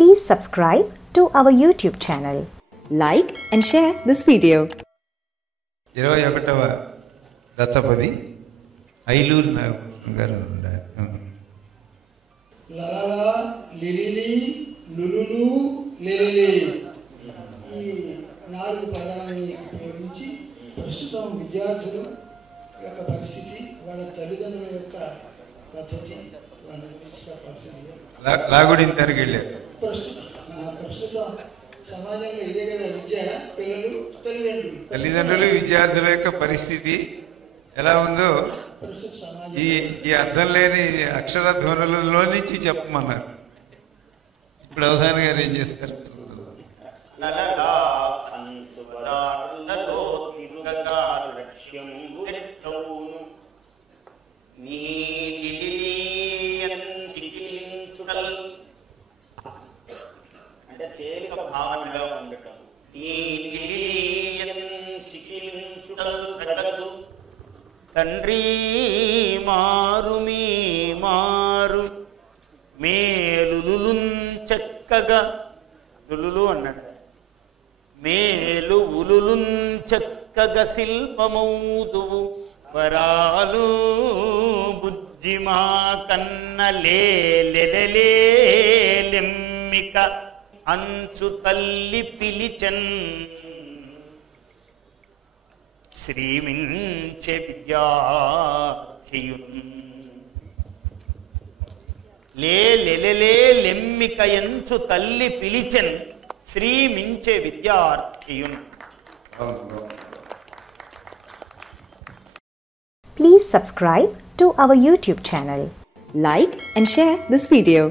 Please subscribe to our YouTube channel. Like and share this video. 21వ దత్తపది ఐలూరు గారు ఉన్నారు. లలలా లిలిలి లులులు లిలిలి ఈ 4 పదాలని ఉపయోగించి ప్రస్తుతం విద్యార్థుల యొక్క పరిస్థితి, వాళ్ళ తల్లిదండ్రుల యొక్క పద్ధతి, వాళ్ళ పరిస్థితి లాగుడిని తనకి వెళ్ళారు. ప్రస్తుతం సమాజంలో ఇదే కదా విద్య, పిల్లలు తల్లిదండ్రులు విద్యార్థుల యొక్క పరిస్థితి ఎలా ఉందో ఈ అర్థం లేని అక్షర ధ్వనులలో నుంచి చెప్పమన్నారు. ఇప్పుడు అవధాన గారు ఏం చేస్తారు అంటే తేలిక భావనగా ఉండటం. తండ్రి మారు మీ మారు మేలులు చక్కగా లులు అన్నాడు. మేలు ఉలులు చక్కగా శిల్పమౌదువు వరాలు బుజ్జిమా కన్న లెమ్మిక అంచు తల్లి పిలిచన్ శ్రీమించే విద్యార్థియున్ లెమ్మిక ఎంచు తల్లి పిలిచెన్ శ్రీమించే విద్యార్థియున్. Please subscribe to our YouTube channel. Like and share this video.